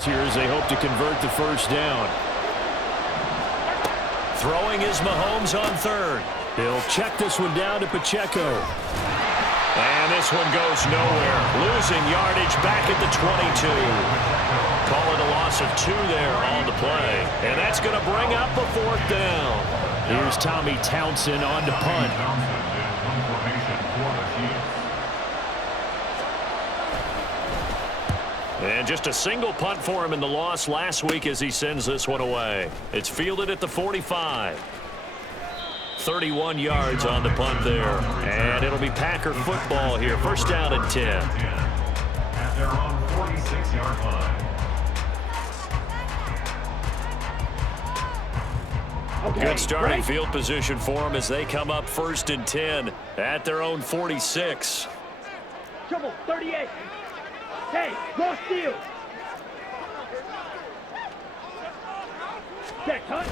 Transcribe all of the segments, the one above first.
Here as they hope to convert the first down. Throwing is Mahomes on third. He'll check this one down to Pacheco. And this one goes nowhere. Losing yardage back at the 22. Call it a loss of 2 there on the play. And that's going to bring up a 4th down. Here's Tommy Townsend on to punt. And just a single punt for him in the loss last week as he sends this one away. It's fielded at the 45. 31 yards on the punt there. And it'll be Packer football here. First down and 10. At their own 46-yard line. Good starting field position for them as they come up 1st and 10 at their own 46. Trouble, 38. Hey, go steal. Check, hunt.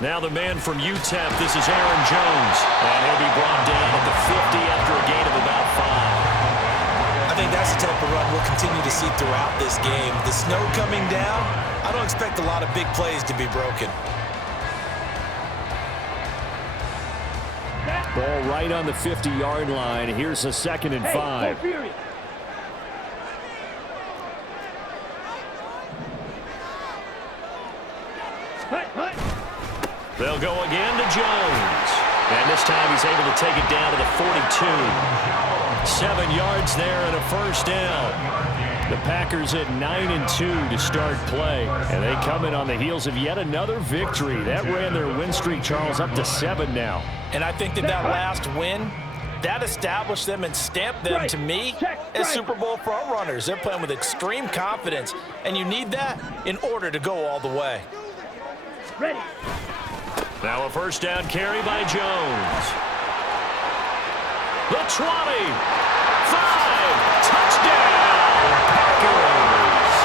Now the man from UTEP, this is Aaron Jones. And he'll be brought down at the 50 after a gain of about 5. I think that's the type of run we'll continue to see throughout this game. The snow coming down, I don't expect a lot of big plays to be broken. Ball right on the 50-yard line. Here's a 2nd and 5. They'll go again to Jones. And this time he's able to take it down to the 42. 7 yards there and a first down. The Packers at 9-2 to start play. And they come in on the heels of yet another victory. That ran their win streak, Charles, up to 7 now. And I think that last win, that established them and stamped them, to me, as Super Bowl front runners. They're playing with extreme confidence, and you need that in order to go all the way. Ready. Now a first down carry by Jones. The 20. 5. Touchdown, Packers.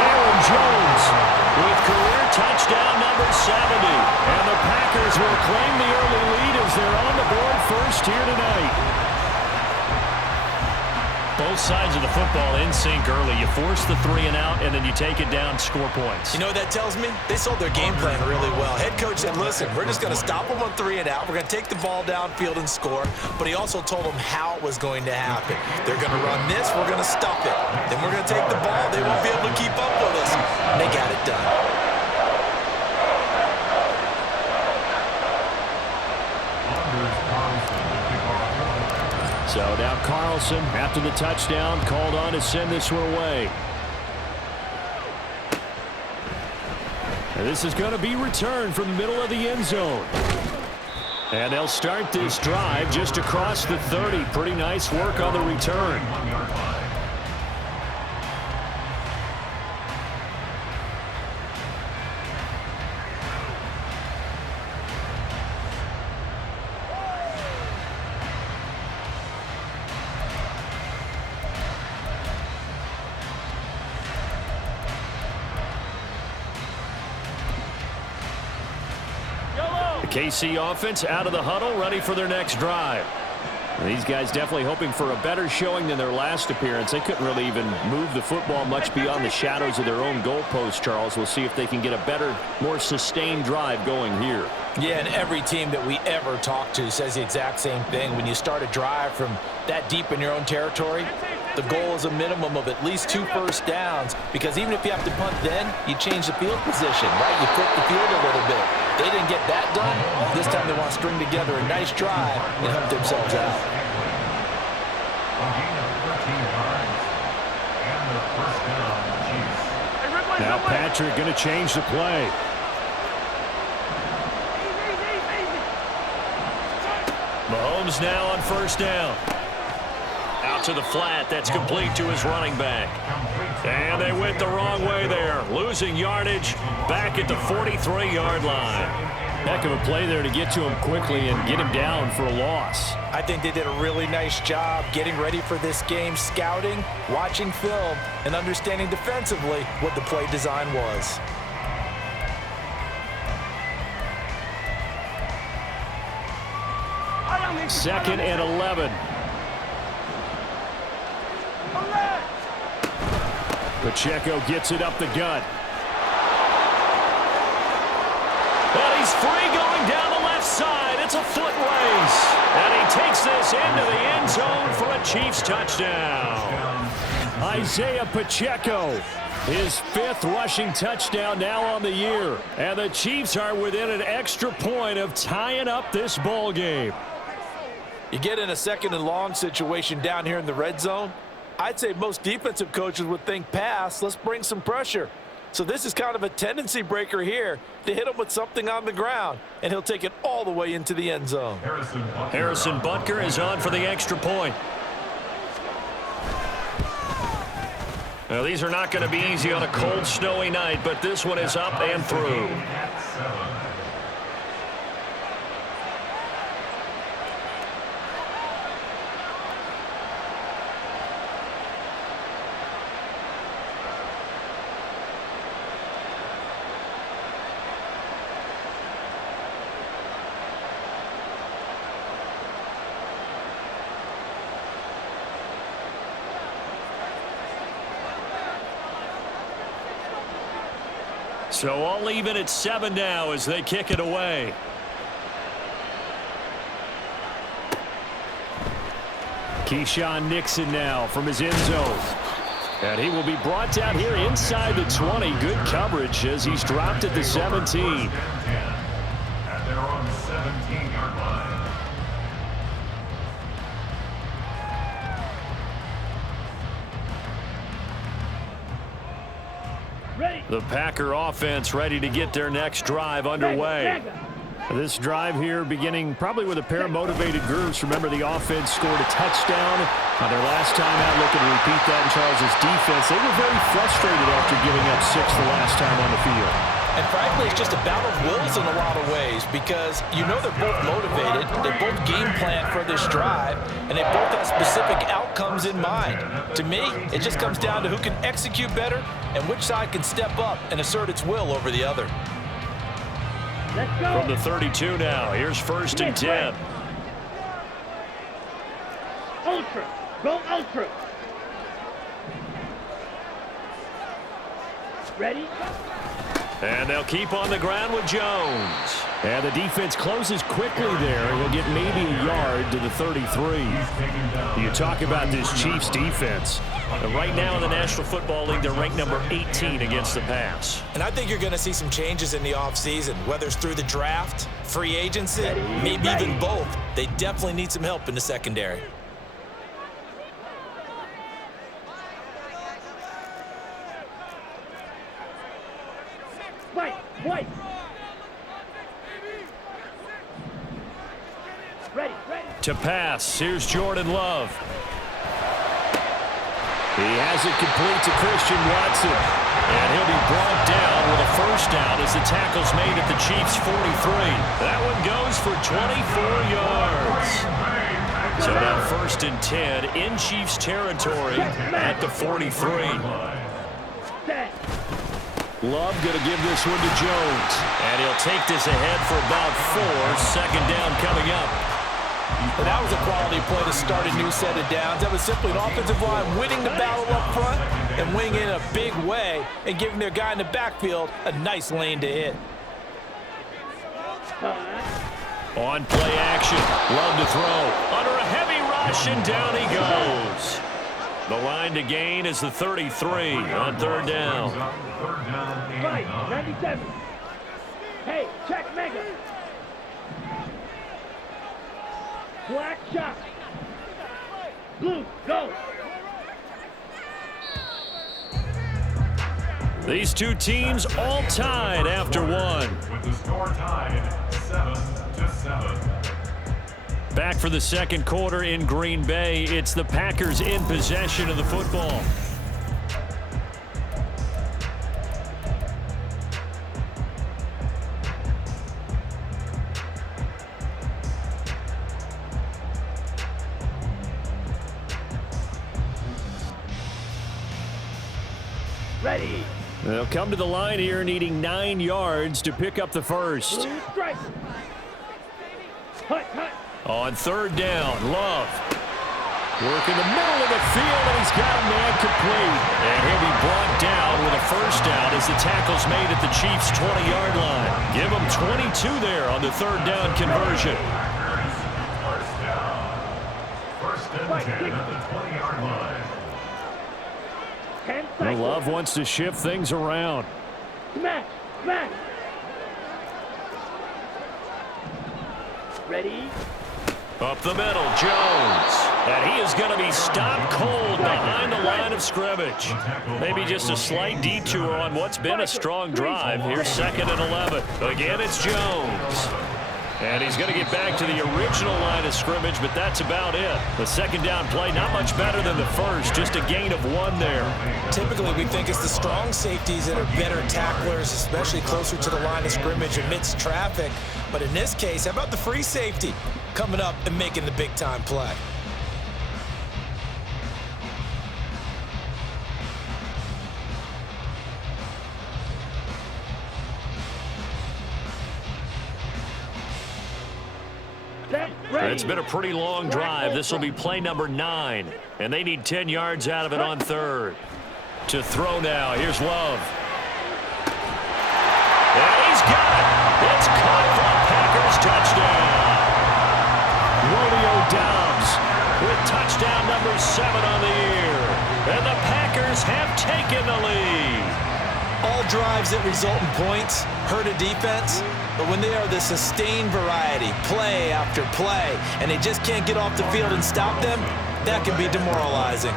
Aaron Jones with career touchdown number 70. And the Packers will claim the early lead as they're on the board first here tonight. Both sides of the football in sync early. You force the 3 and out, and then you take it down, score points. You know what that tells me? They sold their game plan really well. Head coach said, listen, we're just going to stop them on 3 and out. We're going to take the ball downfield and score. But he also told them how it was going to happen. They're going to run this. We're going to stuff it. Then we're going to take the ball. They won't be able to keep up with us. And they got it done. So now Carlson, after the touchdown, called on to send this one away. And this is going to be returned from the middle of the end zone. And they'll start this drive just across the 30. Pretty nice work on the return. KC offense out of the huddle, ready for their next drive. And these guys definitely hoping for a better showing than their last appearance. They couldn't really even move the football much beyond the shadows of their own goalpost, Charles. We'll see if they can get a better, more sustained drive going here. Yeah, and every team that we ever talk to says the exact same thing. When you start a drive from that deep in your own territory, the goal is a minimum of at least 2 first downs, because even if you have to punt then, you change the field position, right? You flip the field a little bit. They didn't get that done. This time they want to string together a nice drive and help themselves out. Now Patrick going to change the play. Mahomes now on first down. Out to the flat. That's complete to his running back. And they went the wrong way there. Losing yardage back at the 43-yard line. Heck of a play there to get to him quickly and get him down for a loss. I think they did a really nice job getting ready for this game, scouting, watching film, and understanding defensively what the play design was. Second and 11. Pacheco gets it up the gut. And he's free going down the left side. It's a foot race. And he takes this into the end zone for a Chiefs touchdown. Isaiah Pacheco, his 5th rushing touchdown now on the year. And the Chiefs are within an extra point of tying up this ball game. You get in a 2nd and long situation down here in the red zone, I'd say most defensive coaches would think pass, let's bring some pressure. So this is kind of a tendency breaker here to hit him with something on the ground, and he'll take it all the way into the end zone. Harrison Butker is on for the extra point. Now, these are not going to be easy on a cold, snowy night, but this one is up and through. So all even at 7 now as they kick it away. Keyshawn Nixon now from his end zone. And he will be brought down here inside the 20. Good coverage as he's dropped at the 17. At their own 17-yard line. Ready. The Packer offense ready to get their next drive underway. This drive here beginning probably with a pair of motivated groups. Remember, the offense scored a touchdown on their last time out. Looking to repeat that in Charles' defense. They were very frustrated after giving up 6 the last time on the field. And frankly, it's just a battle of wills in a lot of ways because you know they're both motivated, they both game plan for this drive, and they both have specific outcomes in mind. To me, it just comes down to who can execute better and which side can step up and assert its will over the other. Let's go. From the 32 now, here's 1st and 10. Ultra. Go ultra. Ready? And they'll keep on the ground with Jones. And the defense closes quickly there. He'll get maybe a yard to the 33. You talk about this Chiefs defense. Right now in the National Football League, they're ranked number 18 against the pass. And I think you're going to see some changes in the offseason, whether it's through the draft, free agency, maybe even both. They definitely need some help in the secondary. White. Ready. To pass, here's Jordan Love. He has it complete to Christian Watson. And he'll be brought down with a 1st down as the tackle's made at the Chiefs' 43. That one goes for 24 yards. So now 1st and 10 in Chiefs territory at the 43. Love going to give this one to Jones. And he'll take this ahead for about 4. 2nd down coming up. And that was a quality play to start a new set of downs. That was simply an offensive line winning the battle up front and winning in a big way and giving their guy in the backfield a nice lane to hit. On play action. Love to throw. Under a heavy rush, and down he goes. The line to gain is the 33 on 3rd down. Right, 97. Hey, check Mega. Black shot. Blue, go. These two teams all tied after one. With the score tied 7-7. Back for the 2nd quarter in Green Bay. It's the Packers in possession of the football. Ready. They'll come to the line here needing 9 yards to pick up the 1st. Blue strike. Hut. On 3rd down, Love. Working the middle of the field, and he's got a man complete. And he'll be brought down with a first down as the tackle's made at the Chiefs' 20-yard line. Give him 22 there on the third down conversion. First down. First and 10 at the 20-yard line. 10 The seconds. Love wants to shift things around. Smash. Smash. Ready? Up the middle, Jones. And he is going to be stopped cold behind the line of scrimmage. Maybe just a slight detour on what's been a strong drive. Here's 2nd and 11. Again, it's Jones. And he's going to get back to the original line of scrimmage, but that's about it. The second down play, not much better than the first, just a gain of 1 there. Typically, we think it's the strong safeties that are better tacklers, especially closer to the line of scrimmage amidst traffic. But in this case, how about the free safety coming up and making the big-time play? It's been a pretty long drive. This will be play number 9. And they need 10 yards out of it on third. To throw now. Here's Love. And he's got it. It's caught for a Packers touchdown. Romeo Doubs with touchdown number 7 on the year. And the Packers have taken the lead. All drives that result in points hurt a defense, but when they are the sustained variety, play after play, and they just can't get off the field and stop them, that can be demoralizing.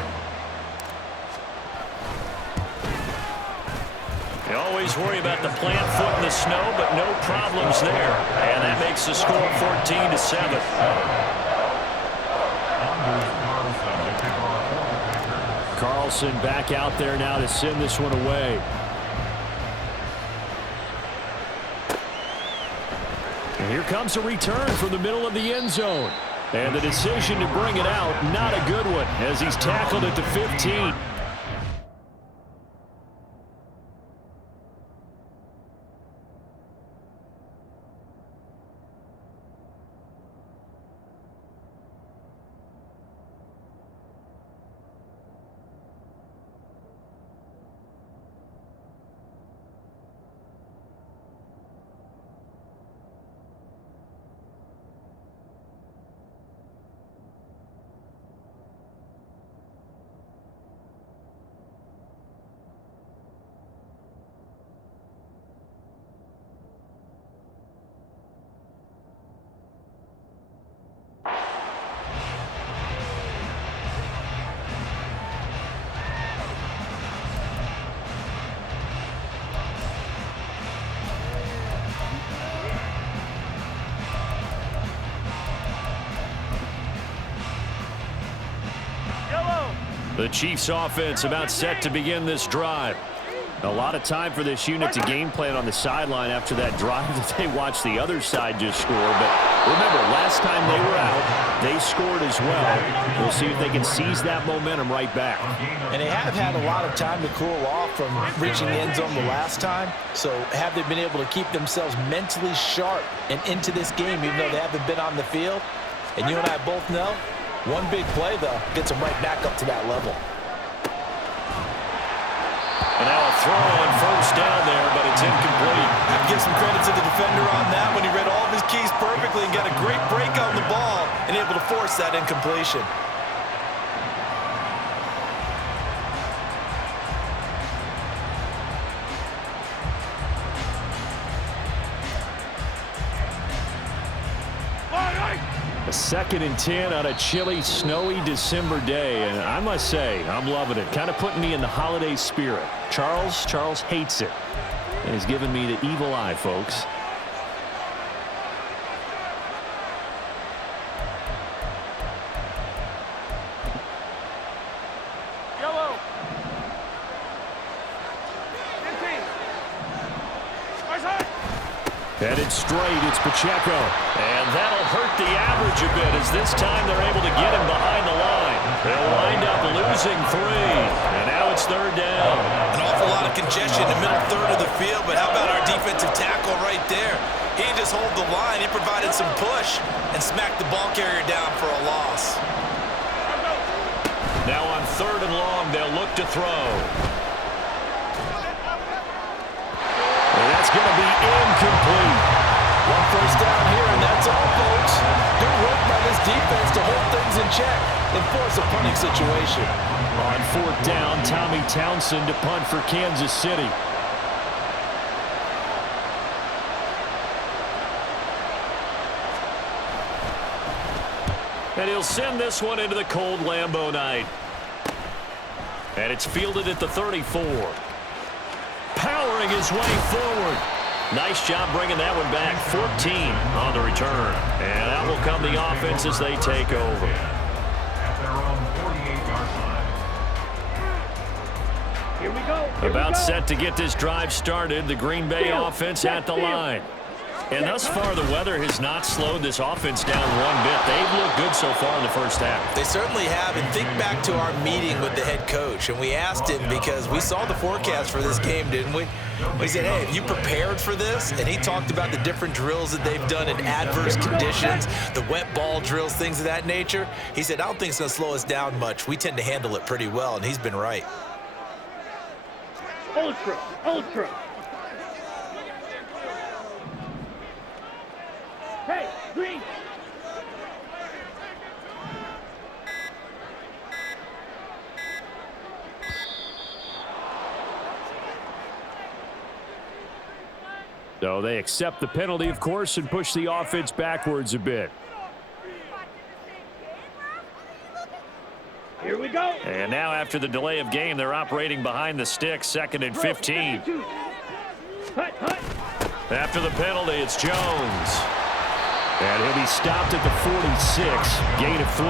You always worry about the plant foot in the snow, but no problems there. And that makes the score 14-7. Carlson back out there now to send this one away. And here comes a return from the middle of the end zone. And the decision to bring it out, not a good one, as he's tackled at the 15. The Chiefs offense about set to begin this drive. A lot of time for this unit to game plan on the sideline after that drive that they watched the other side just score. But remember, last time they were out, they scored as well. We'll see if they can seize that momentum right back. And they have had a lot of time to cool off from reaching the end zone the last time. So have they been able to keep themselves mentally sharp and into this game even though they haven't been on the field? And you and I both know, one big play, though, gets them right back up to that level. And now a throw on first down there, but it's incomplete. I have to give some credit to the defender on that when he read all of his keys perfectly and got a great break on the ball and able to force that incompletion. Second and 10 on a chilly, snowy December day, and I must say, I'm loving it. Kind of putting me in the holiday spirit. Charles hates it, and he's giving me the evil eye, folks. Yellow. 15. Headed straight, it's Pacheco. And that'll hurt the average a bit as this time they're able to get him behind the line. They'll wind up losing 3. And now it's third down. An awful lot of congestion in the middle third of the field, but how about our defensive tackle right there? He just hold the line. He provided some push and smacked the ball carrier down for a loss. Now on 3rd and long, they'll look to throw. And that's going to be incomplete. 1 first down here, and that's all, folks. Good work by this defense to hold things in check and force a punting situation. On 4th down, Tommy Townsend to punt for Kansas City. And he'll send this one into the cold Lambeau night. And it's fielded at the 34. Powering his way forward. Nice job bringing that one back. 14 on the return. And that will come the offense as they take over. At their own 48-yard line. Here we go. About set to get this drive started. The Green Bay offense at the line. And thus far, the weather has not slowed this offense down one bit. They've looked good so far in the first half. They certainly have. And think back to our meeting with the head coach. And we asked him because we saw the forecast for this game, didn't we? We said, hey, have you prepared for this? And he talked about the different drills that they've done in adverse conditions, the wet ball drills, things of that nature. He said, I don't think it's going to slow us down much. We tend to handle it pretty well, and he's been right. Ultra, ultra. Hey, green. So they accept the penalty, of course, and push the offense backwards a bit. Here we go. And now after the delay of game, they're operating behind the sticks, 2nd and 15. Hut, hut. After the penalty, it's Jones. And he'll be stopped at the 46, gain of 3.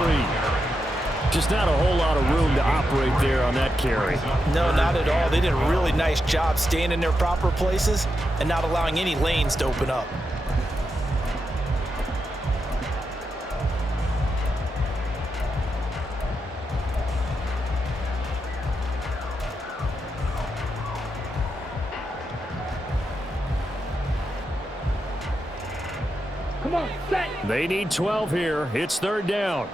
Just not a whole lot of room to operate there on that carry. No, not at all. They did a really nice job staying in their proper places and not allowing any lanes to open up. Come on, set. They need 12 here. It's 3rd down.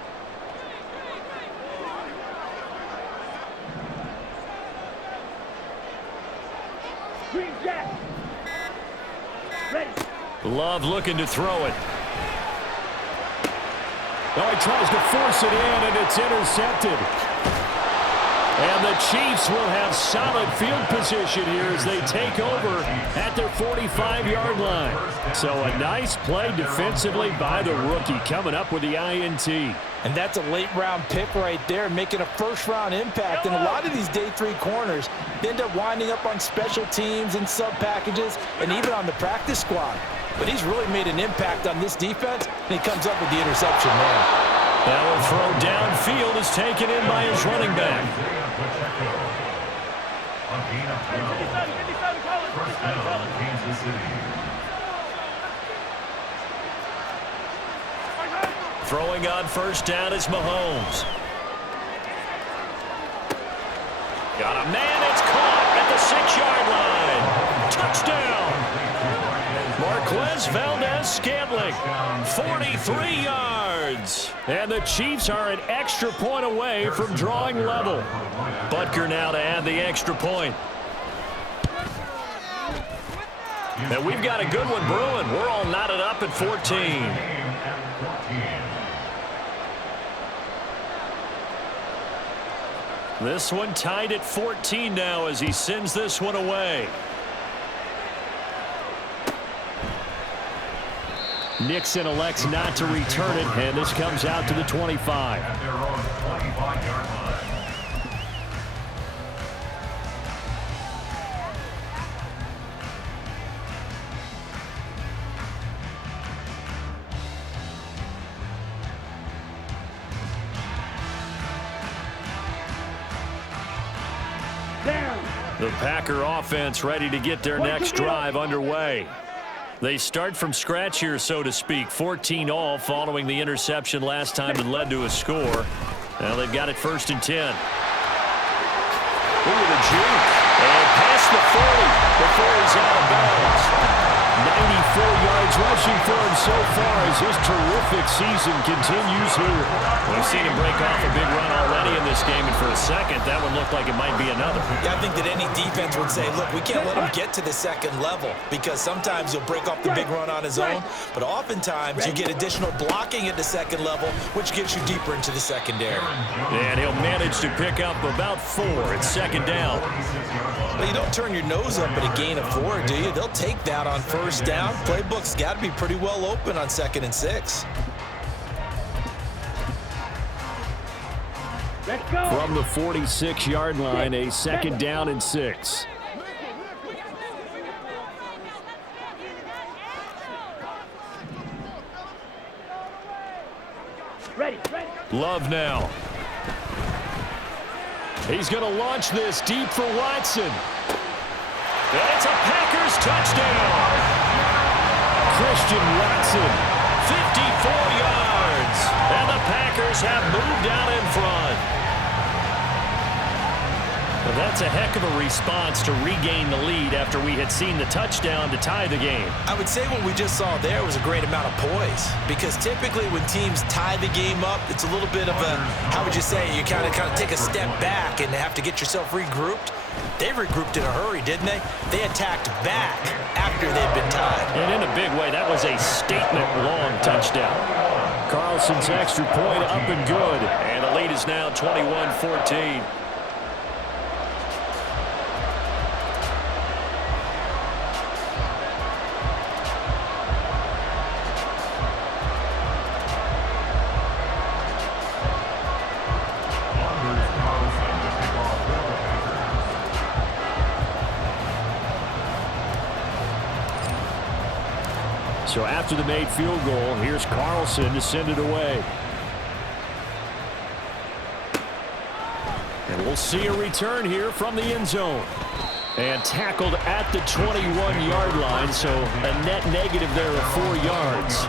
Green jack. Ready. Love looking to throw it. Oh, he tries to force it in, and it's intercepted. And the Chiefs will have solid field position here as they take over at their 45-yard line. So a nice play defensively by the rookie coming up with the INT. And that's a late-round pick right there, making a first-round impact. And a lot of these day 3 corners end up winding up on special teams and sub-packages and even on the practice squad. But he's really made an impact on this defense, and he comes up with the interception there. That will throw downfield is taken in by his running back. First down, Kansas City. Throwing on 1st down is Mahomes. Got a man, it's caught at the 6-yard line. Touchdown! Marquez Valdez-Scantling, 43 yards. And the Chiefs are an extra point away from drawing level. Butker now to add the extra point. And we've got a good one brewing. We're all knotted up at 14. This one tied at 14 now as he sends this one away. Nixon elects not to return it, and this comes out to the 25. At their own 25-yard line. Down. The Packer offense ready to get their next drive underway. They start from scratch here, so to speak. 14-all following the interception last time that led to a score. Now they've got it 1st and 10. Look at the juke. And past the 40 before he's out of bounds. 94 yards rushing for him so far as his terrific season continues here. We've seen him break off a big run already in this game, and for a second, that one looked like it might be another. Yeah, I think that any defense would say, look, we can't let him get to the second level because sometimes he'll break off the big run on his own, but oftentimes you get additional blocking at the second level, which gets you deeper into the secondary. And he'll manage to pick up about 4 at second down. Well, you don't turn your nose up at a gain of 4, do you? They'll take that on first down. Playbook's got to be pretty well open on 2nd and 6. Let's go. From the 46-yard line, a 2nd down and 6. Ready. Love now. He's going to launch this deep for Watson. And it's a Packers touchdown. Christian Watson, 54 yards. And the Packers have moved out in front. Well, that's a heck of a response to regain the lead after we had seen the touchdown to tie the game. I would say what we just saw there was a great amount of poise because typically when teams tie the game up, it's a little bit of a, how would you say, you kind of take a step back and have to get yourself regrouped. They regrouped in a hurry, didn't they? They attacked back after they'd been tied. And in a big way, that was a statement-long touchdown. Carlson's extra point up and good. And the lead is now 21-14. So after the made field goal, here's Carlson to send it away. And we'll see a return here from the end zone. And tackled at the 21-yard line, so a net negative there of 4 yards.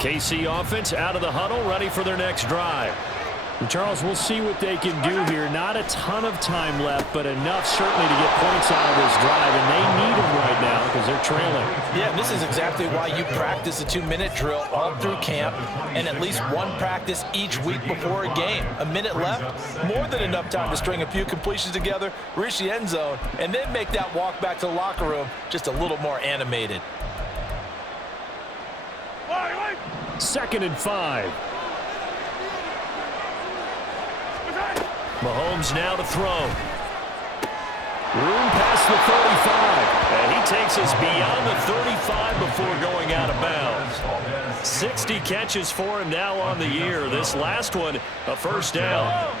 KC offense out of the huddle, ready for their next drive. And Charles, we'll see what they can do here. Not a ton of time left, but enough certainly to get points out of this drive, and they need them right now because they're trailing. Yeah, this is exactly why you practice a 2-minute drill all through camp and at least one practice each week before a game. A minute left, more than enough time to string a few completions together, reach the end zone, and then make that walk back to the locker room just a little more animated. 2nd and 5. Mahomes now to throw. Room past the 35. And he takes us beyond the 35 before going out of bounds. 60 catches for him now on the year. This last one, a first down.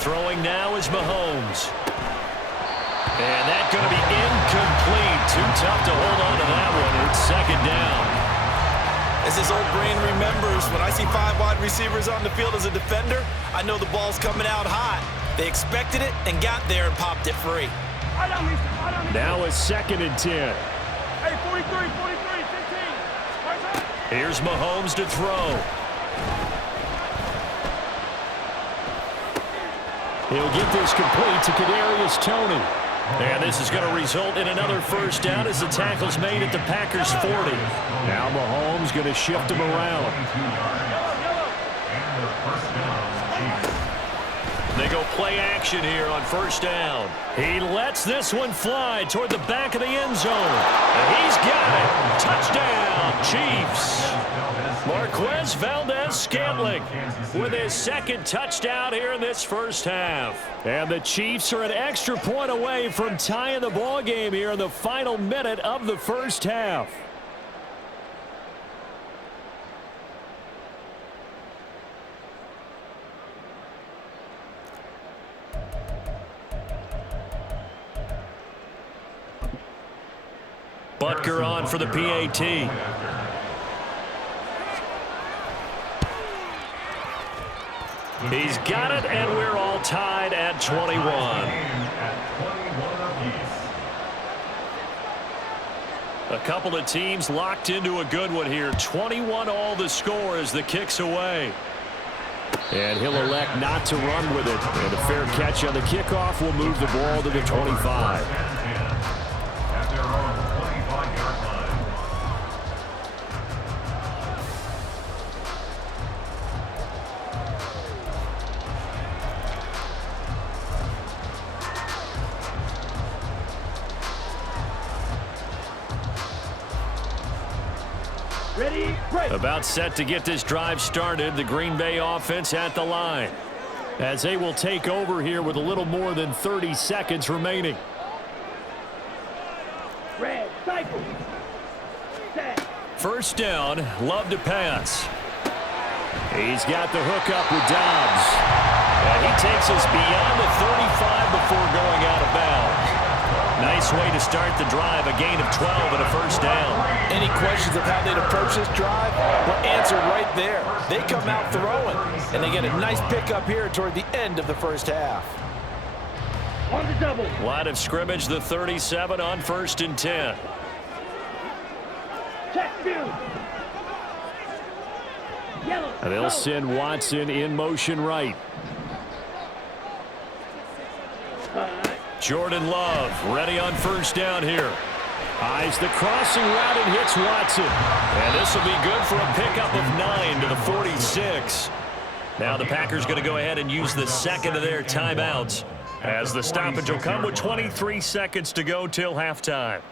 Throwing now is Mahomes. And that's going to be incomplete. Too tough to hold on to that one. It's 2nd down. As his old brain remembers, when I see 5 wide receivers on the field as a defender, I know the ball's coming out hot. They expected it and got there and popped it free. Now it's 2nd and 10. Hey, 43, 15. Here's Mahomes to throw. He'll get this complete to Kadarius Toney. And this is going to result in another first down as the tackle's made at the Packers 40. Now Mahomes going to shift him around. They go play action here on first down. He lets this one fly toward the back of the end zone. And he's got it. Touchdown, Chiefs. Marquez Valdez-Scantling with his 2nd touchdown here in this first half. And the Chiefs are an extra point away from tying the ball game here in the final minute of the first half. Butker on for the PAT. He's got it, and we're all tied at 21. A couple of teams locked into a good one here. 21 all the score as the kick's away. And he'll elect not to run with it. And a fair catch on the kickoff will move the ball to the 25. At their own 25-yard line. Ready, break. About set to get this drive started. The Green Bay offense at the line, as they will take over here with a little more than 30 seconds remaining. Red, cycle. Set. First down, Love to pass. He's got the hook up with Dobbs. And he takes us beyond the 35 before going out of bounds. Nice way to start the drive, a gain of 12 and a first down. Any questions of how they'd approach this drive? Well, answered right there. They come out throwing, and they get a nice pickup here toward the end of the first half. On the double. Line of scrimmage, the 37 on 1st and 10. Check two. Yellow. And they'll go. send Watson in motion right. Jordan Love ready on first down here. Eyes the crossing route and hits Watson. And this will be good for a pickup of 9 to the 46. Now the Packers going to go ahead and use the second of their timeouts, as the stoppage will come with 23 seconds to go till halftime.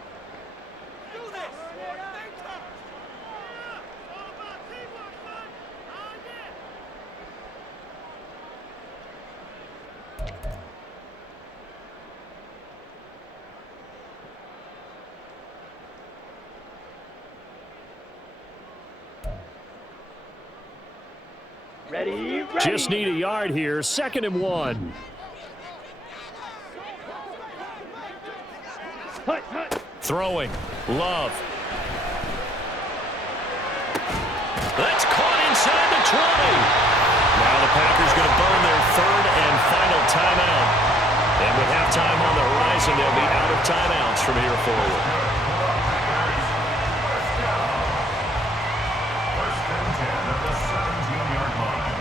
Ready, ready. Just need a yard here. 2nd and 1. Hut, hut. Throwing. Love. That's caught inside the 20. Now the Packers going to burn their 3rd and final timeout. And with halftime on the horizon, they'll be out of timeouts from here forward. First and 10 at the 17-yard line.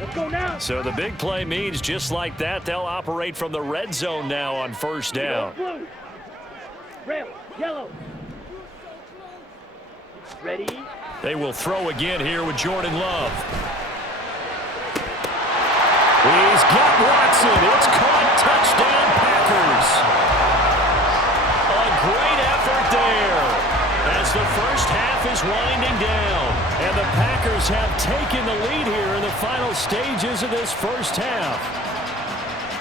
Let's go now. So the big play means just like that, they'll operate from the red zone now on first down. Blue. Red, yellow. Ready. They will throw again here with Jordan Love. He's got Watson. It's caught. Touchdown, Packers. A great effort there as the first half is winding down. And the Packers have taken the lead here in the final stages of this first half.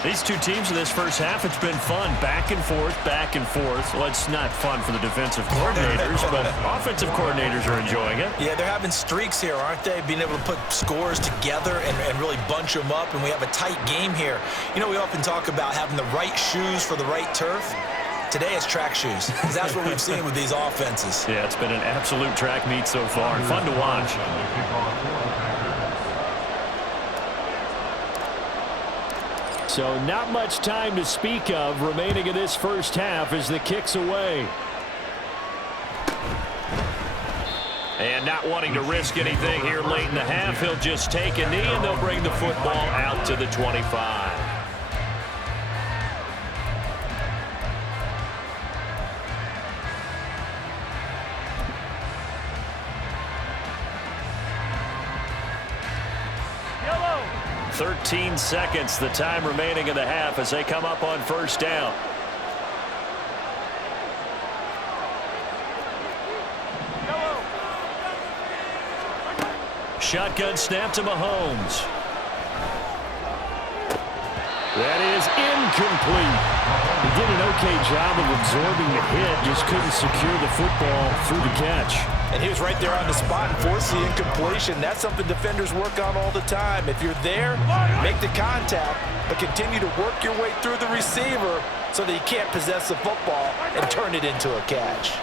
These two teams in this first half, it's been fun. Back and forth, back and forth. Well, it's not fun for the defensive coordinators, but offensive coordinators are enjoying it. Yeah, they're having streaks here, aren't they? Being able to put scores together and really bunch them up, and we have a tight game here. You know, we often talk about having the right shoes for the right turf. Today it's track shoes, because that's what we've seen with these offenses. Yeah, it's been an absolute track meet so far, and fun to watch. So not much time to speak of remaining in this first half as the kick's away. And not wanting to risk anything here late in the half, he'll just take a knee and they'll bring the football out to the 25. Yellow. 13 seconds, the time remaining in the half as they come up on first down. Shotgun snap to Mahomes. That is incomplete. did an okay job of absorbing the hit, just couldn't secure the football through the catch. And he was right there on the spot and forced the incompletion. That's something defenders work on all the time. If you're there, make the contact, but continue to work your way through the receiver so that you can't possess the football and turn it into a catch.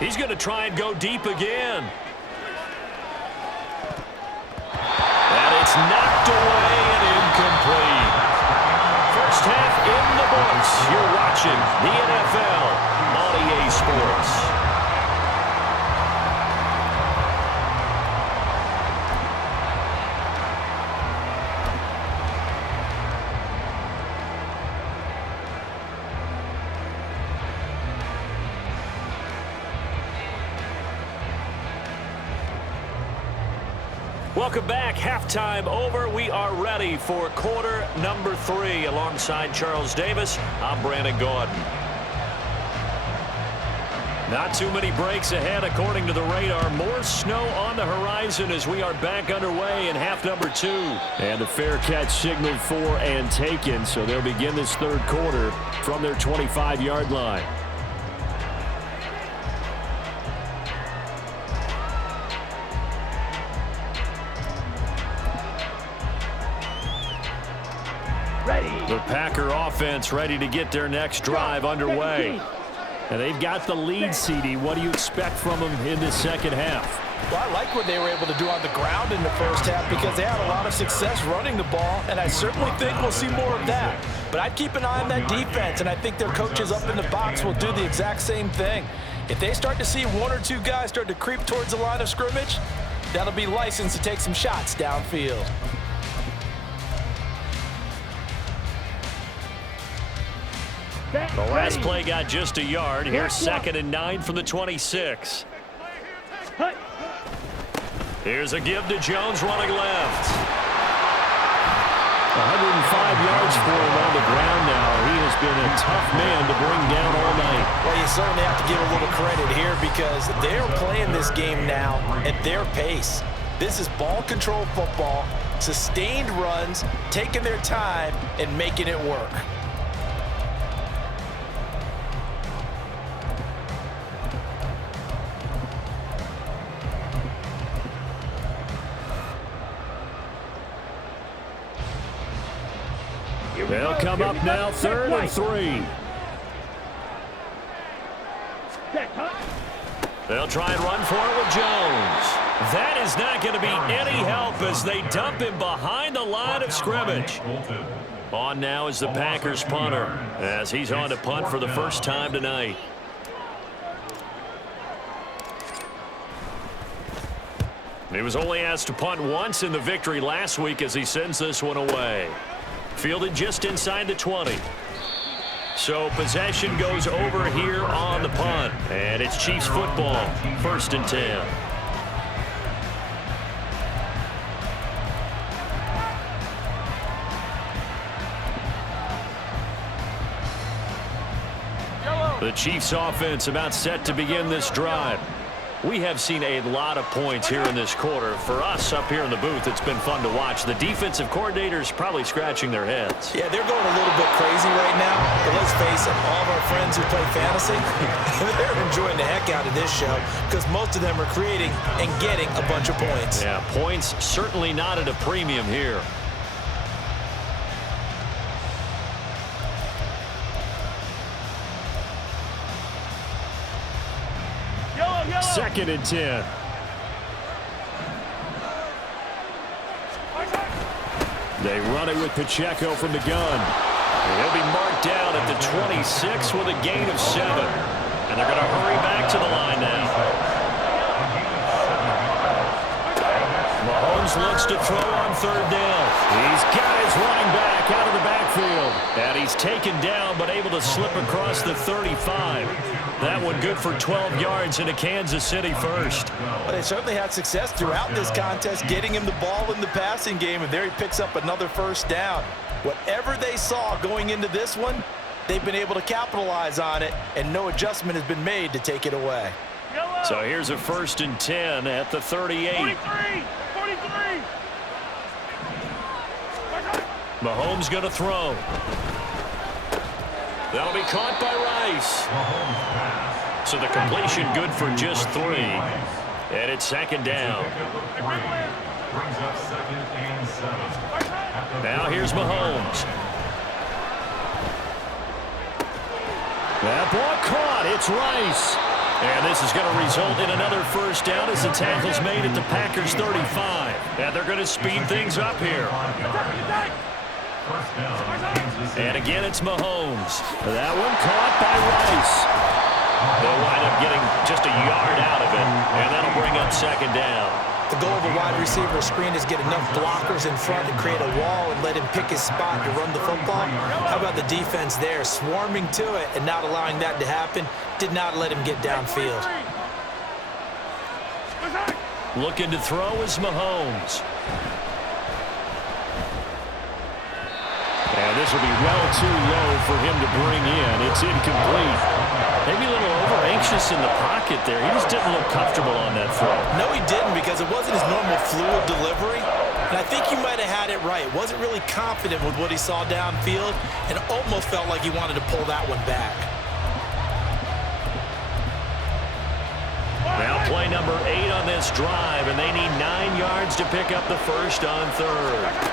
He's going to try and go deep again. And it's knocked away and incomplete. First half in the books. You're watching the NFL on EA Sports. Welcome back. Halftime over. We are ready for quarter number 3. Alongside Charles Davis, I'm Brandon Gaudin. Not too many breaks ahead according to the radar. More snow on the horizon as we are back underway in half number 2. And the fair catch signaled for and taken, so they'll begin this third quarter from their 25-yard line. The Packer offense ready to get their next drive underway. And they've got the lead, CD. What do you expect from them in this second half? Well, I like what they were able to do on the ground in the first half because they had a lot of success running the ball, and I certainly think we'll see more of that. But I'd keep an eye on that defense, and I think their coaches up in the box will do the exact same thing. If they start to see one or two guys start to creep towards the line of scrimmage, that'll be licensed to take some shots downfield. The last play got just a yard. Here's 2nd and 9 from the 26. Here's a give to Jones running left. 105 yards for him on the ground now. He has been a tough man to bring down all night. Well, you certainly have to give a little credit here because they're playing this game now at their pace. This is ball control football, sustained runs, taking their time, and making it work. They'll come up now, 3rd and 3. They'll try and run for it with Jones. That is not going to be any help as they dump him behind the line of scrimmage. On now is the Packers punter as he's on to punt for the first time tonight. He was only asked to punt once in the victory last week as he sends this one away. Fielded just inside the 20. So possession goes over here on the punt. And it's Chiefs football. 1st and 10. The Chiefs offense about set to begin this drive. We have seen a lot of points here in this quarter. For us up here in the booth, it's been fun to watch. The defensive coordinators probably scratching their heads. Yeah, they're going a little bit crazy right now. But let's face it, all of our friends who play fantasy, they're enjoying the heck out of this show because most of them are creating and getting a bunch of points. Yeah, points certainly not at a premium here. Second and 10. They run it with Pacheco from the gun. And he'll be marked down at the 26 with a gain of 7. And they're going to hurry back to the line now. Mahomes looks to throw on 3rd down. He's got his running back out of the backfield. And he's taken down but able to slip across the 35. That one good for 12 yards into Kansas City first. Well, they certainly had success throughout this contest, getting him the ball in the passing game, and there he picks up another 1st down. Whatever they saw going into this one, they've been able to capitalize on it, and no adjustment has been made to take it away. So here's a 1st and 10 at the 38. 43! Mahomes going to throw. That'll be caught by Rice. So the completion good for just 3. And it's second down. Brings up 2nd and 7. Now here's Mahomes. That ball caught. It's Rice. And this is going to result in another first down as the tackle's made at the Packers 35. And they're going to speed things up here. And again, it's Mahomes. That one caught by Rice. They'll wind up getting just a yard out of it, and that'll bring up second down. The goal of a wide receiver screen is get enough blockers in front to create a wall and let him pick his spot to run the football. How about the defense there, swarming to it and not allowing that to happen? Did not let him get downfield. Looking to throw is Mahomes. And this will be well too low for him to bring in. It's incomplete. Maybe a little over-anxious in the pocket there. He just didn't look comfortable on that throw. No, he didn't, because it wasn't his normal fluid delivery. And I think he might have had it right. Wasn't really confident with what he saw downfield and almost felt like he wanted to pull that one back. Now play number 8 on this drive, and they need 9 yards to pick up the first on 3rd.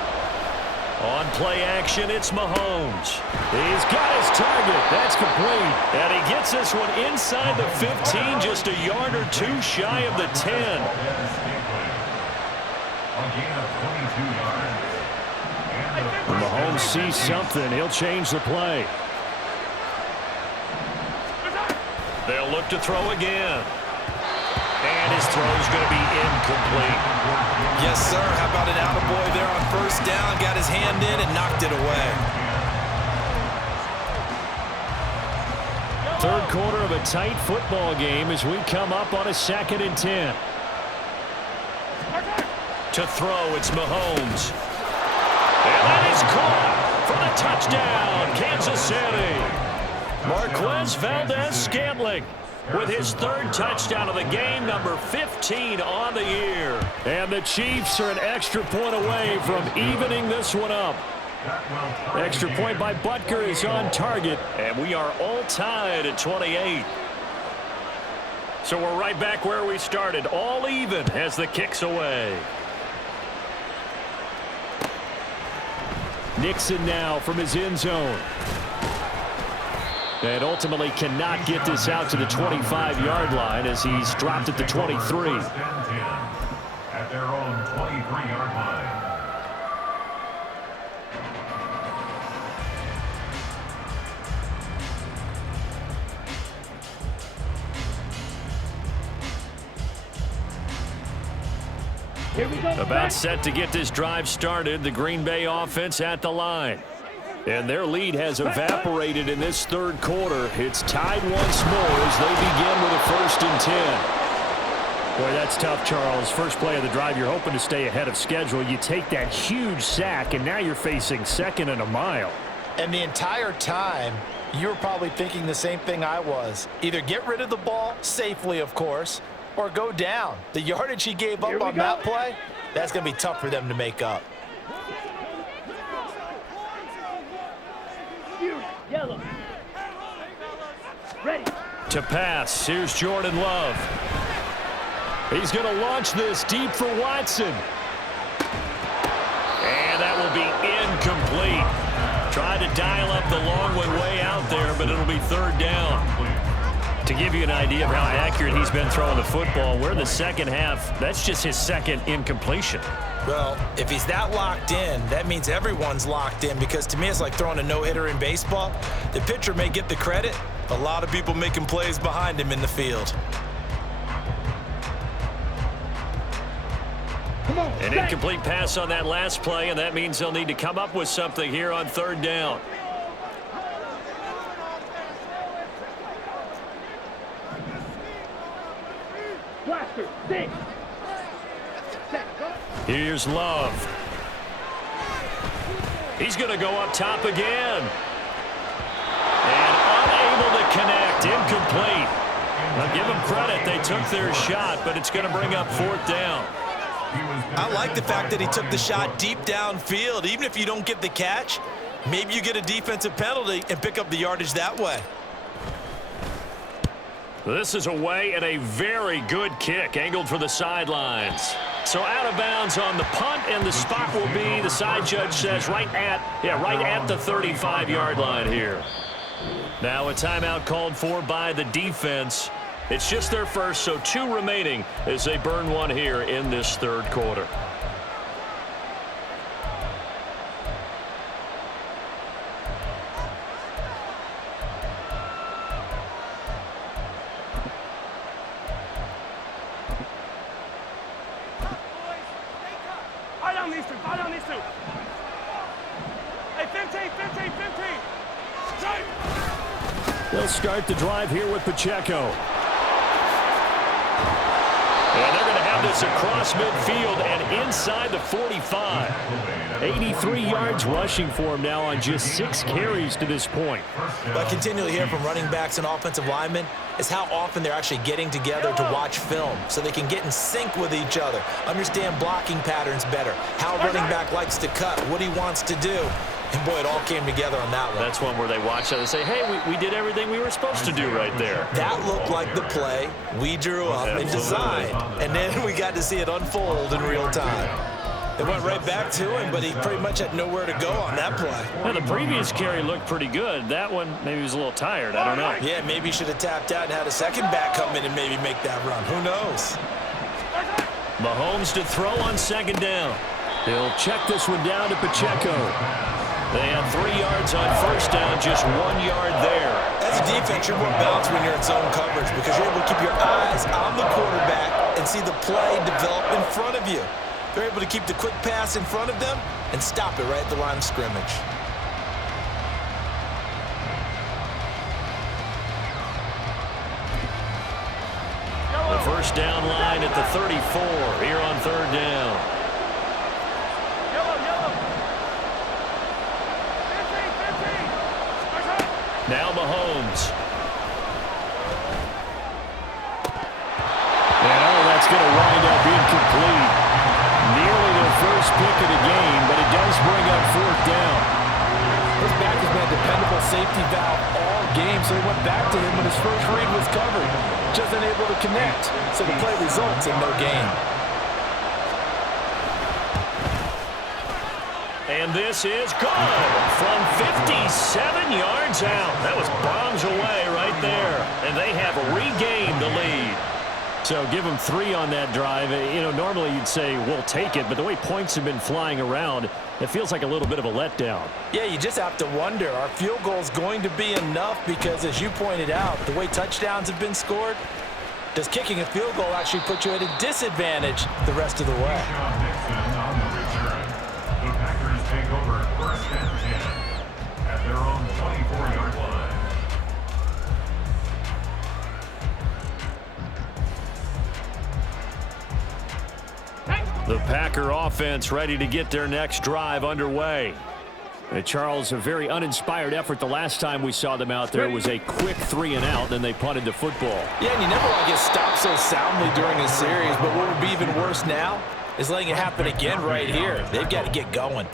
On play action, it's Mahomes. He's got his target. That's complete. And he gets this one inside the 15, just a yard or 2 shy of the 10. When Mahomes sees something, he'll change the play. They'll look to throw again. And his throw's going to be incomplete. Yes, sir. How about an attaboy there on first down? Got his hand in and knocked it away. 3rd quarter of a tight football game as we come up on a 2nd and 10. To throw, it's Mahomes. And that is caught for the touchdown, Kansas City. Marquez Valdez-Scantling with his 3rd touchdown of the game, number 15 on the year. And the Chiefs are an extra point away from evening this one up. Extra point by Butker is on target, and we are all tied at 28. So we're right back where we started, all even as the kick's away. Nixon now from his end zone. And ultimately cannot get this out to the 25-yard line as he's dropped at the 23. At their own 23-yard line. Here we go. About set to get this drive started, the Green Bay offense at the line. And their lead has evaporated in this 3rd quarter. It's tied once more as they begin with a 1st and 10. Boy, that's tough, Charles. First play of the drive, you're hoping to stay ahead of schedule. You take that huge sack, and now you're facing 2nd and a mile. And the entire time, you were probably thinking the same thing I was. Either get rid of the ball, safely, of course, or go down. The yardage he gave up on that play, that's going to be tough for them to make up. Yellow. Ready. To pass, here's Jordan Love. He's going to launch this deep for Watson. And that will be incomplete. Tried to dial up the long one way out there, but it'll be 3rd down. To give you an idea of how accurate he's been throwing the football, we're in the 2nd half. That's just his 2nd incompletion. Well, if he's that locked in, that means everyone's locked in, because to me it's like throwing a no-hitter in baseball. The pitcher may get the credit. A lot of people making plays behind him in the field. An incomplete pass on that last play, and that means they'll need to come up with something here on 3rd down. Blaster. 6. Here's Love. He's going to go up top again. And unable to connect. Incomplete. I'll give them credit. They took their shot, but it's going to bring up 4th down. I like the fact that he took the shot deep downfield. Even if you don't get the catch, Maybe you get a defensive penalty and pick up the yardage that way. This is away and a very good kick angled for the sidelines. So out of bounds on the punt, and the spot will be, the side judge says, right at the 35-yard line here. Now a timeout called for by the defense. It's just their first, so 2 remaining as they burn one here in this third quarter. They'll start the drive here with Pacheco. And they're going to have this across midfield and inside the 45. 83 yards rushing for him now on just 6 carries to this point. What I continually hear from running backs and offensive linemen is how often they're actually getting together to watch film so they can get in sync with each other, understand blocking patterns better, how a running back likes to cut, what he wants to do. And, boy, it all came together on that one. That's one where they watch it and say, hey, we did everything we were supposed to do right there. That looked like the play we drew up and designed. And then we got to see it unfold in real time. They went right back to him, but he pretty much had nowhere to go on that play. Well, the previous carry looked pretty good. That one, maybe he was a little tired. I don't know. Yeah, maybe he should have tapped out and had a second back come in and maybe make that run. Who knows? Mahomes to throw on second down. He'll check this one down to Pacheco. They have 3 yards on first down, just 1 yard there. As a defense, you're more balanced when you're in zone coverage because you're able to keep your eyes on the quarterback and see the play develop in front of you. They're able to keep the quick pass in front of them and stop it right at the line of scrimmage. The first down line at the 34 here on third down. Now Mahomes. And that's going to wind up incomplete. Nearly their first pick of the game, but it does bring up fourth down. This back has been a dependable safety valve all game, so he went back to him when his first read was covered. Just unable to connect, so the play results in no gain. And this is good from 57 yards out. That was bombs away right there. And they have regained the lead. So give them 3 on that drive. You know, normally you'd say, we'll take it. But the way points have been flying around, it feels like a little bit of a letdown. Yeah, you just have to wonder, are field goals going to be enough? Because as you pointed out, the way touchdowns have been scored, does kicking a field goal actually put you at a disadvantage the rest of the way? Take over first and 10 at their own 24-yard line. The Packer offense ready to get their next drive underway. Charles, a very uninspired effort the last time we saw them out there. It was a quick 3 and out, then they punted the football. Yeah, and you never want to get stopped so soundly during a series, but what would be even worse now is letting it happen again right here. They've got to get going.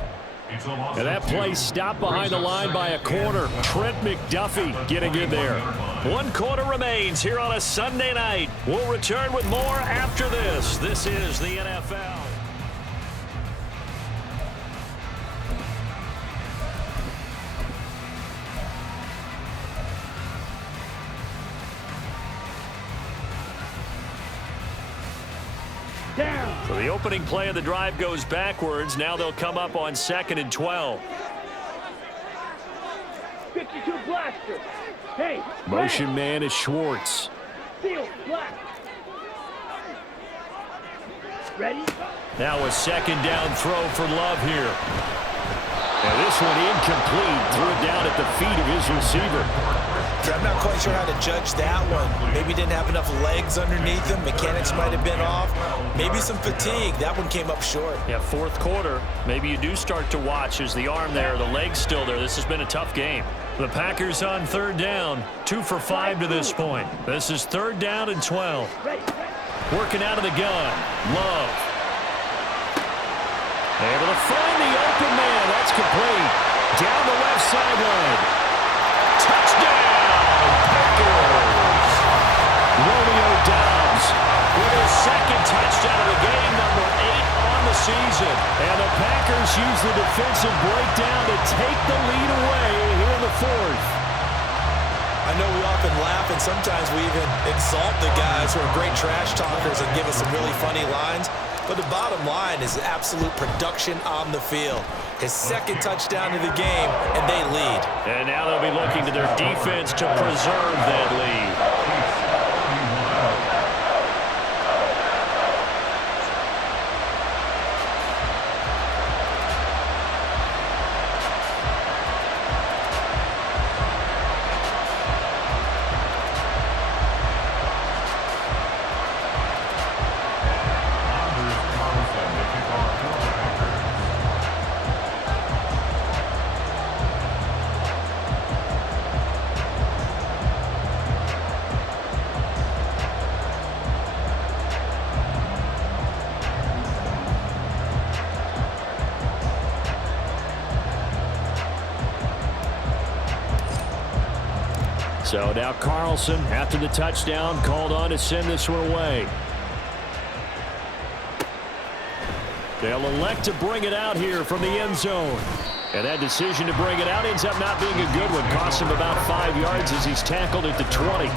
And that play stopped behind the line by a corner. Trent McDuffie getting in there. 1 quarter remains here on a Sunday night. We'll return with more after this. This is the NFL. So the opening play of the drive goes backwards. Now they'll come up on 2nd and 12. 52 blaster. Hey. Motion man is Schwartz. Seal black. Ready? Now a 2nd down throw for Love here. And this one incomplete. Threw it down at the feet of his receiver. Yeah, I'm not quite sure how to judge that one. Maybe didn't have enough legs underneath him. Mechanics might have been off. Maybe some fatigue. That one came up short. Yeah, 4th quarter. Maybe you do start to watch as the arm there, the leg's still there. This has been a tough game. The Packers on 3rd down. 2 for 5 to this point. This is 3rd down and 12. Working out of the gun. Love. Able to find the open man. That's complete. Down the left sideline. Touchdown, Packers. Romeo Doubs with his second touchdown of the game, number 8 on the season. And the Packers use the defensive breakdown to take the lead away here in the fourth. I know we often laugh, and sometimes we even exalt the guys who are great trash talkers and give us some really funny lines. But the bottom line is absolute production on the field. His second touchdown of the game, and they lead. And now they'll be looking to their defense to preserve that lead. So now Carlson, after the touchdown, called on to send this one away. They'll elect to bring it out here from the end zone. And that decision to bring it out ends up not being a good one. Cost him about 5 yards as he's tackled at the 20.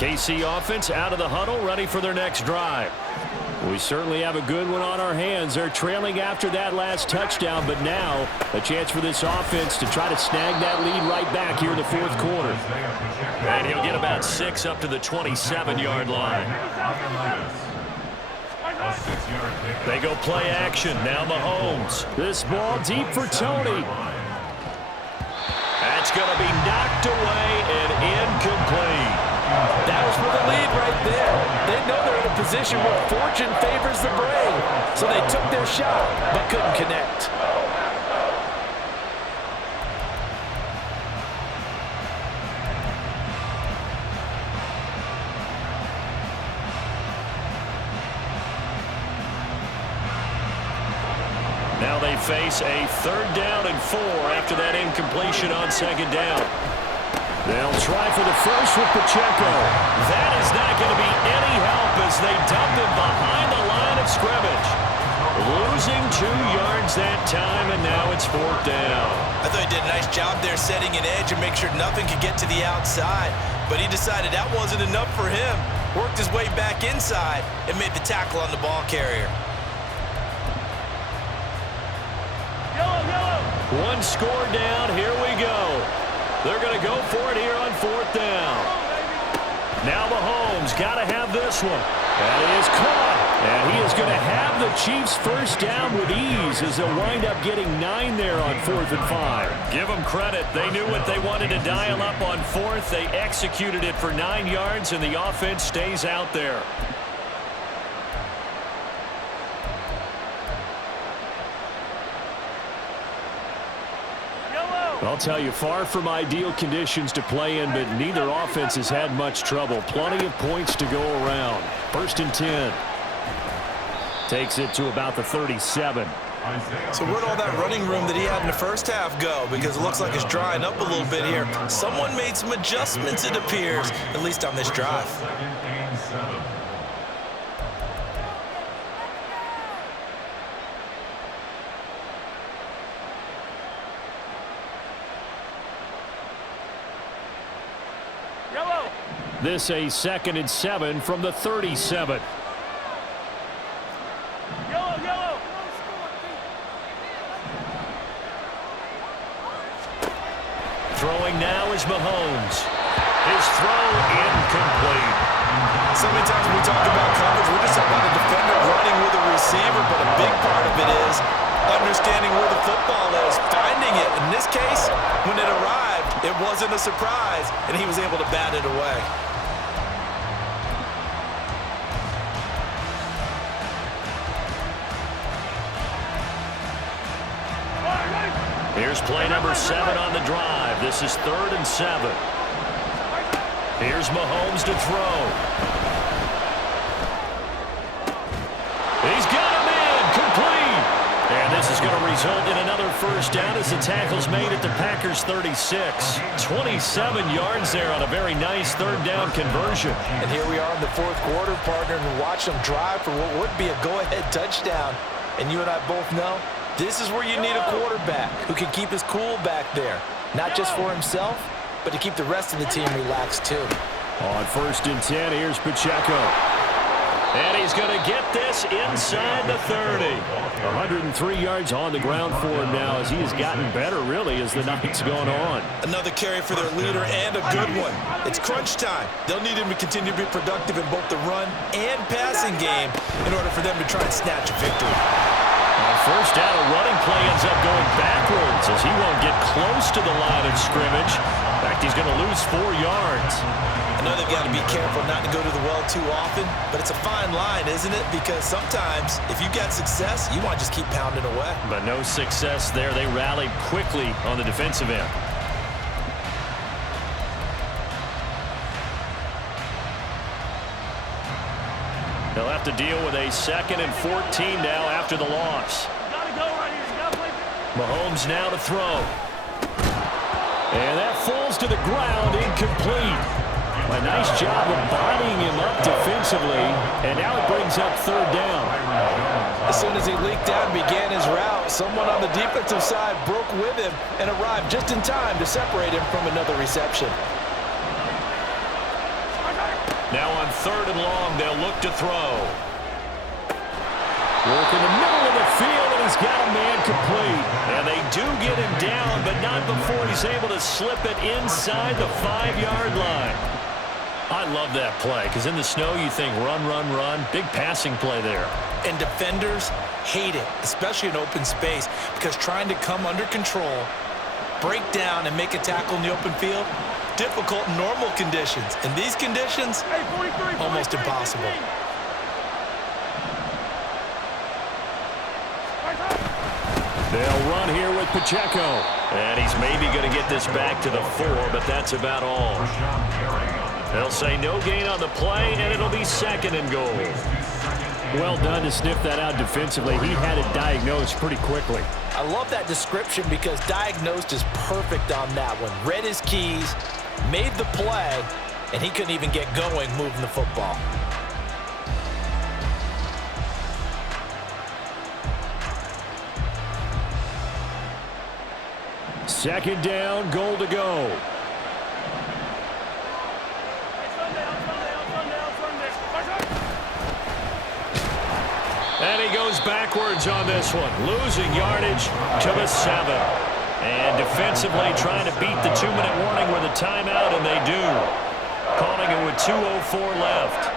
KC offense out of the huddle, ready for their next drive. We certainly have a good one on our hands. They're trailing after that last touchdown, but now a chance for this offense to try to snag that lead right back here in the fourth quarter. And he'll get about 6 up to the 27-yard line. They go play action. Now Mahomes. This ball deep for Tony. That's going to be knocked away and incomplete. That was for the lead right there. They know they're in a position where fortune favors the brave. So they took their shot, but couldn't connect. Now they face a 3rd down and 4 after that incompletion on 2nd down. They'll try for the first with Pacheco. That is not going to be any help as they dump him behind the line of scrimmage. Losing 2 yards that time, and now it's 4th down. I thought he did a nice job there setting an edge and make sure nothing could get to the outside. But he decided that wasn't enough for him. Worked his way back inside and made the tackle on the ball carrier. One score down. Here we go. They're going to go for it here on 4th down. Now Mahomes got to have this one. That is caught. And he is going to have the Chiefs first down with ease as they'll wind up getting 9 there on 4th and 5. Give them credit. They knew what they wanted to dial up on 4th. They executed it for 9 yards, and the offense stays out there. I'll tell you, far from ideal conditions to play in, but neither offense has had much trouble. Plenty of points to go around. 1st and 10. Takes it to about the 37. So where'd all that running room that he had in the first half go? Because it looks like it's drying up a little bit here. Someone made some adjustments, it appears, at least on this drive. This a 2nd and 7 from the 37. Throwing now is Mahomes. His throw incomplete. So many times when we talk about coverage, we're just talking about a defender running with a receiver, but a big part of it is understanding where the football is, finding it. In this case, when it arrived, it wasn't a surprise, and he was able to bat it away. Here's play number 7 on the drive. This is 3rd and 7. Here's Mahomes to throw. He's got him in, complete. And this is going to result in another first down as the tackle's made at the Packers' 36. 27 yards there on a very nice 3rd down conversion. And here we are in the 4th quarter, partner, and watch them drive for what would be a go-ahead touchdown. And you and I both know this is where you need a quarterback who can keep his cool back there. Not just for himself, but to keep the rest of the team relaxed too. On 1st and 10, here's Pacheco. And he's going to get this inside the 30. 103 yards on the ground for him now as he has gotten better, really, as the night's gone on. Another carry for their leader and a good one. It's crunch time. They'll need him to continue to be productive in both the run and passing game in order for them to try and snatch a victory. On 1st down, a running play ends up going backwards as he won't get close to the line of scrimmage. In fact, he's going to lose 4 yards. I know they've got to be careful not to go to the well too often, but it's a fine line, isn't it? Because sometimes, if you've got success, you want to just keep pounding away. But no success there. They rallied quickly on the defensive end. They'll have to deal with a 2nd and 14 now after the loss. Mahomes now to throw. And that falls to the ground, incomplete. A nice job of bodying him up defensively, and now it brings up 3rd down. As soon as he leaked out and began his route, someone on the defensive side broke with him and arrived just in time to separate him from another reception. Now on 3rd and long, they'll look to throw. Work in the middle of the field, and he's got a man complete. And they do get him down, but not before he's able to slip it inside the 5-yard line. I love that play, because in the snow you think run, run, run. Big passing play there. And defenders hate it, especially in open space, because trying to come under control, break down, and make a tackle in the open field, difficult in normal conditions. In these conditions, almost impossible. They'll run here with Pacheco. And he's maybe going to get this back to the 4, but that's about all. They'll say no gain on the play, and it'll be 2nd and goal. Well done to sniff that out defensively. He had it diagnosed pretty quickly. I love that description because diagnosed is perfect on that one. Read his keys, made the play, and he couldn't even get going moving the football. Second down, goal to go. And he goes backwards on this one, losing yardage to the 7. And defensively trying to beat the 2-minute warning with a timeout, and they do. Calling it with 2:04 left.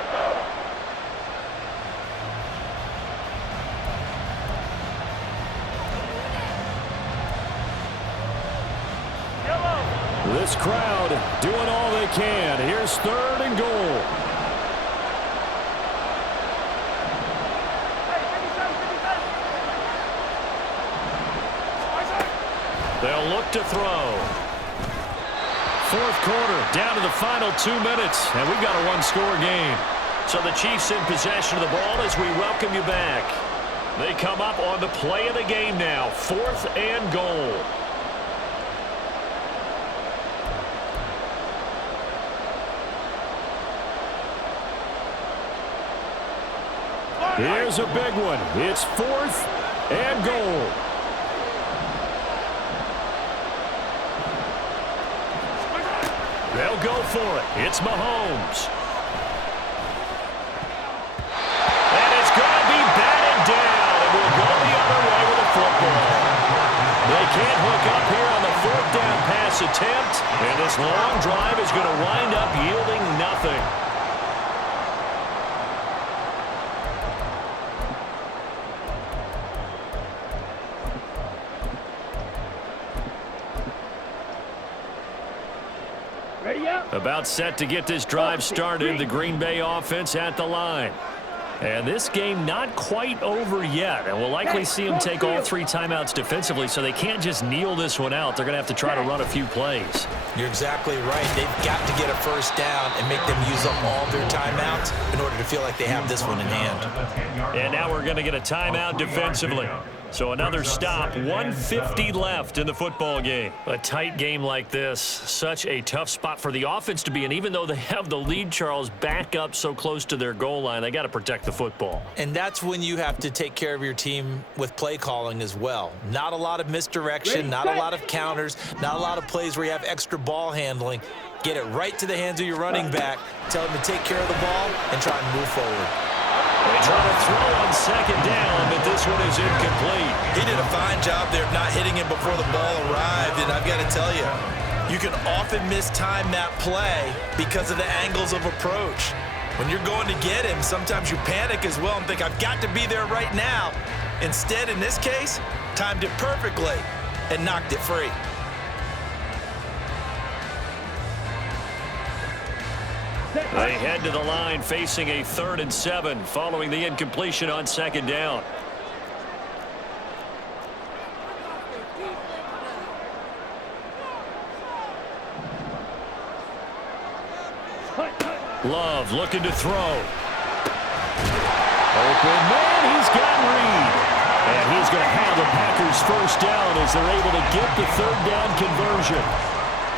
This crowd doing all they can. Here's 3rd and goal. They'll look to throw. 4th quarter, down to the final 2 minutes, and we've got a 1-score game. So the Chiefs in possession of the ball as we welcome you back. They come up on the play of the game now, 4th and goal. Here's a big one. It's 4th and goal. They'll go for it. It's Mahomes. And it's going to be batted down. And we'll go the other way with the football. They can't hook up here on the 4th down pass attempt. And this long drive is going to wind up yielding nothing. About set to get this drive started, the Green Bay offense at the line. And this game not quite over yet. And we'll likely see them take all 3 timeouts defensively, so they can't just kneel this one out. They're going to have to try to run a few plays. You're exactly right. They've got to get a first down and make them use up all their timeouts in order to feel like they have this one in hand. And now we're going to get a timeout defensively. So another stop, 150 left in the football game. A tight game like this, such a tough spot for the offense to be in. Even though they have the lead, Charles, back up so close to their goal line, they got to protect the football. And that's when you have to take care of your team with play calling as well. Not a lot of misdirection, not a lot of counters, not a lot of plays where you have extra ball handling. Get it right to the hands of your running back, tell him to take care of the ball, and try and move forward. They try to throw on second down, but this one is incomplete. He did a fine job there of not hitting him before the ball arrived, and I've got to tell you, you can often mistime that play because of the angles of approach. When you're going to get him, sometimes you panic as well and think, I've got to be there right now. Instead, in this case, timed it perfectly and knocked it free. They head to the line facing a 3rd and 7 following the incompletion on second down. Love looking to throw. Open man, he's got Reed. And he's going to have the Packers first down as they're able to get the 3rd down conversion.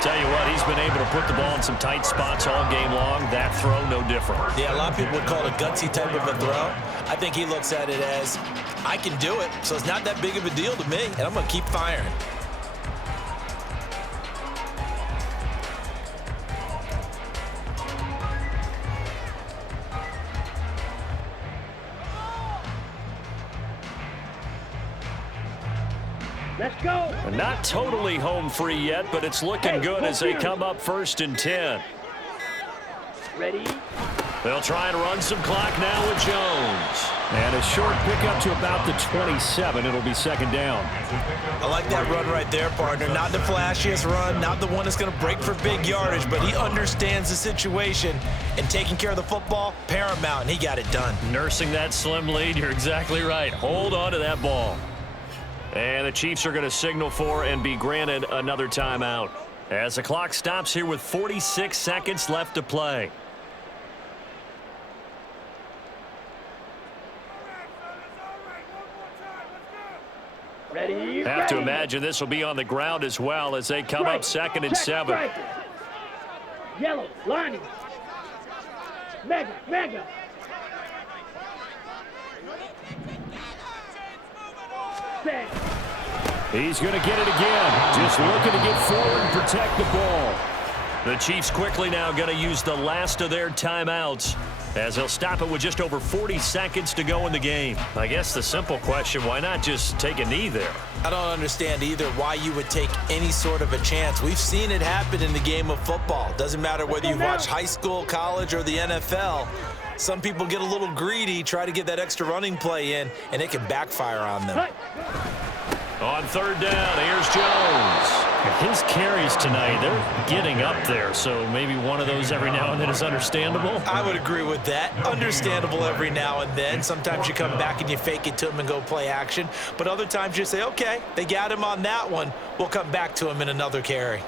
Tell you what, he's been able to put the ball in some tight spots all game long. That throw, no different. Yeah, a lot of people would call it a gutsy type of a throw. I think he looks at it as, I can do it, so it's not that big of a deal to me, and I'm going to keep firing. Let's go. Not totally home free yet, but it's looking good as they come up 1st and 10. Ready? They'll try and run some clock now with Jones. And a short pickup to about the 27. It'll be second down. I like that run right there, partner. Not the flashiest run, not the one that's going to break for big yardage, but he understands the situation, and taking care of the football, paramount, and he got it done. Nursing that slim lead, you're exactly right. Hold on to that ball. And the Chiefs are going to signal for and be granted another timeout as the clock stops here with 46 seconds left to play. Ready? Have to imagine this will be on the ground as well as they come up 2nd and 7. Yellow, lining. Mega. Set. He's going to get it again. Just looking to get forward and protect the ball. The Chiefs quickly now going to use the last of their timeouts as they'll stop it with just over 40 seconds to go in the game. I guess the simple question, why not just take a knee there? I don't understand either why you would take any sort of a chance. We've seen it happen in the game of football. Doesn't matter whether you watch high school, college, or the NFL. Some people get a little greedy, try to get that extra running play in, and it can backfire on them. On 3rd down, here's Jones. His carries tonight, they're getting up there, so maybe one of those every now and then is understandable. I would agree with that. Understandable every now and then. Sometimes you come back and you fake it to him and go play action. But other times you say, okay, they got him on that one. We'll come back to him in another carry.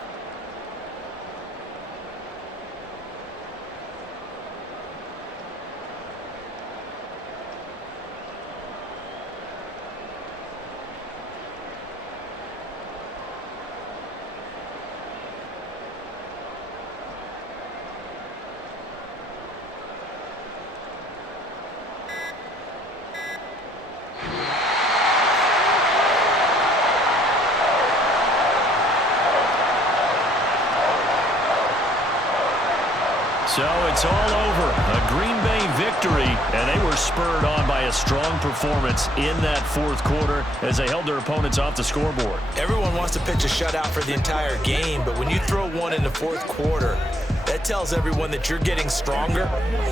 So it's all over. A Green Bay victory, and they were spurred on by a strong performance in that 4th quarter as they held their opponents off the scoreboard. Everyone wants to pitch a shutout for the entire game, but when you throw one in the 4th quarter, that tells everyone that you're getting stronger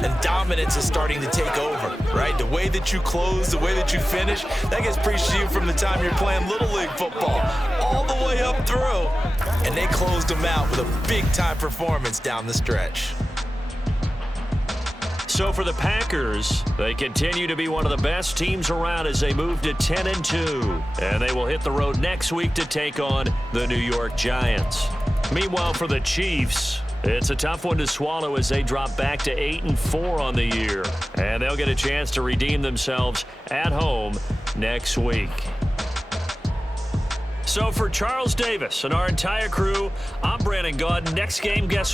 and dominance is starting to take over, right? The way that you close, the way that you finish, that gets preached to you from the time you're playing Little League football all the way up through. And they closed them out with a big-time performance down the stretch. So for the Packers, they continue to be one of the best teams around as they move to 10-2. And they will hit the road next week to take on the New York Giants. Meanwhile, for the Chiefs, it's a tough one to swallow as they drop back to 8-4 on the year. And they'll get a chance to redeem themselves at home next week. So for Charles Davis and our entire crew, I'm Brandon Gaudin. Next game, guess what?